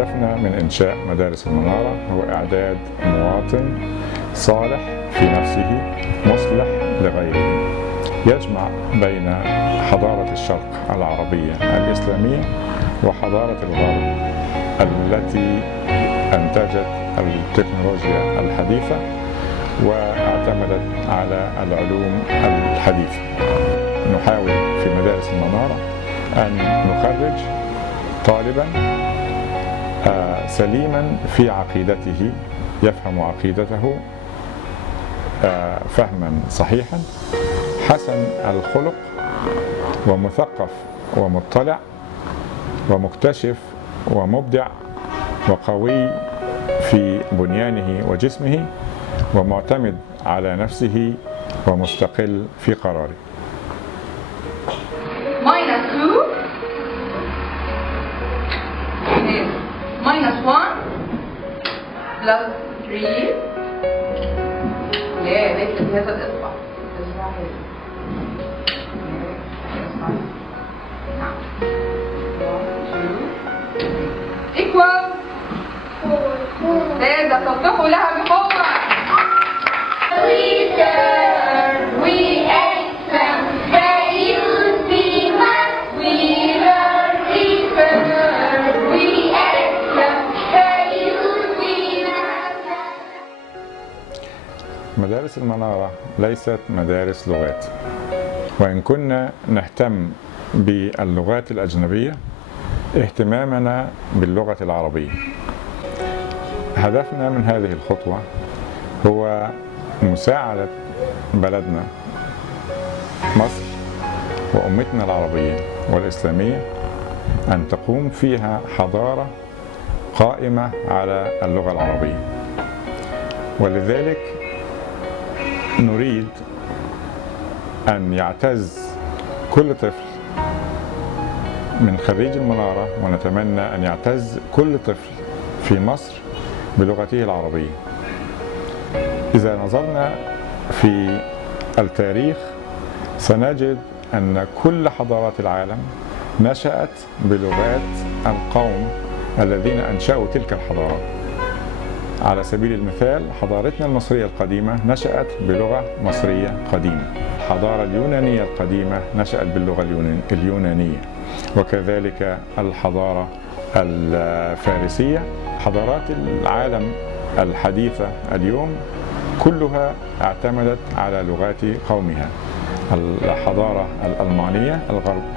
هدفنا من إنشاء مدارس المنارة هو إعداد مواطن صالح في نفسه مصلح لغيره، يجمع بين حضارة الشرق العربية الإسلامية وحضارة الغرب التي أنتجت التكنولوجيا الحديثة واعتمدت على العلوم الحديثة. نحاول في مدارس المنارة أن نخرج طالبا سليما في عقيدته، يفهم عقيدته فهما صحيحا، حسن الخلق ومثقف ومطلع ومكتشف ومبدع وقوي في بنيانه وجسمه ومعتمد على نفسه ومستقل في قراره. minus 2 is minus 1 plus 3. ليه بهذا الإصبع equal 4. لازم تصدقوا لها بقوة. مدارس المنارة ليست مدارس لغات، وإن كنا نهتم باللغات الأجنبية اهتمامنا باللغة العربية. هدفنا من هذه الخطوة هو مساعدة بلدنا مصر وأمتنا العربية والإسلامية أن تقوم فيها حضارة قائمة على اللغة العربية، ولذلك نريد أن يعتز كل طفل من خريج المنارة، ونتمنى أن يعتز كل طفل في مصر بلغته العربية. إذا نظرنا في التاريخ سنجد أن كل حضارات العالم نشأت بلغات القوم الذين أنشأوا تلك الحضارات. على سبيل المثال حضارتنا المصرية القديمة نشأت بلغة مصرية قديمة، الحضارة اليونانية القديمة نشأت باللغة اليونانية، وكذلك الحضارة الفارسية. حضارات العالم الحديثة اليوم كلها اعتمدت على لغات قومها. الحضارة الألمانية،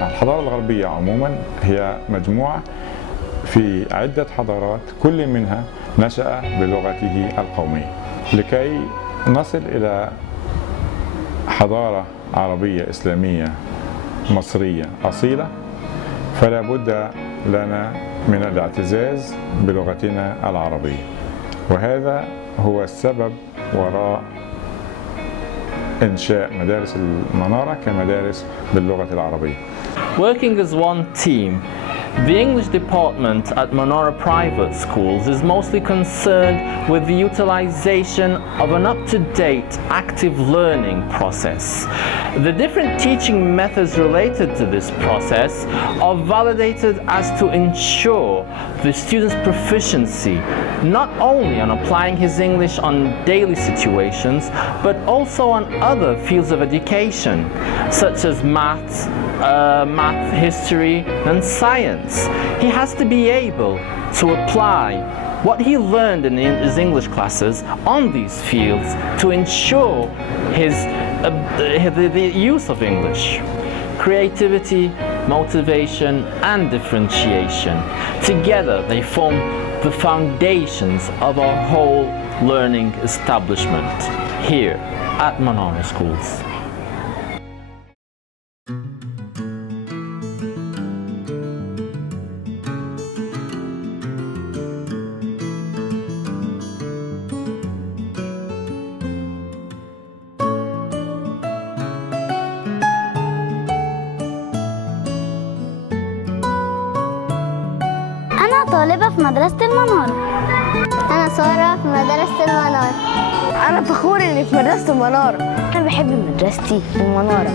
الحضارة الغربية عموما هي مجموعة في عدة حضارات كل منها نشأ بلغته القومية. لكي نصل إلى حضارة عربية إسلامية مصرية أصيلة فلا بد لنا من الاعتزاز بلغتنا العربية، وهذا هو السبب وراء إنشاء مدارس المنارة كمدارس باللغة العربية. Working as one team, the English department at Manara Private Schools is mostly concerned with the utilization of an up-to-date active learning process. The different teaching methods related to this process are validated as to ensure the student's proficiency not only on applying his English on daily situations but also on other fields of education such as math, history and science. He has to be able to apply what he learned in his English classes on these fields to ensure the use of English. Creativity, motivation and differentiation. Together they form the foundations of our whole learning establishment here at Manara Schools. طالبة في مدرسة المنارة. أنا سارة في مدرسة المنارة. أنا فخور إني في مدرسة المنارة. أنا بحب مدرستي المنارة.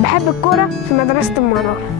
بحب الكورة في مدرسة المنارة.